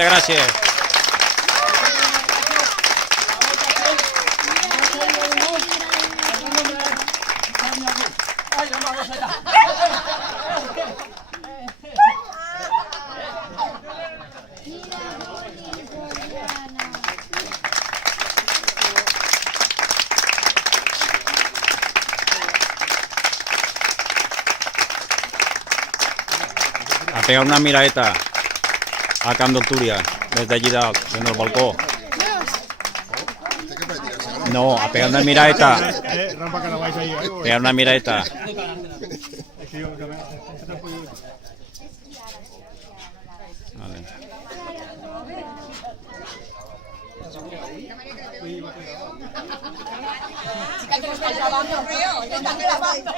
Muchas gracias. A pegar una miradeta a Camp d'Octuria desde allí desde el balcón. No, a pegar una miradeta. Pegar una miradeta. Vale. Chica, que estás grabando, Río, que estás grabando.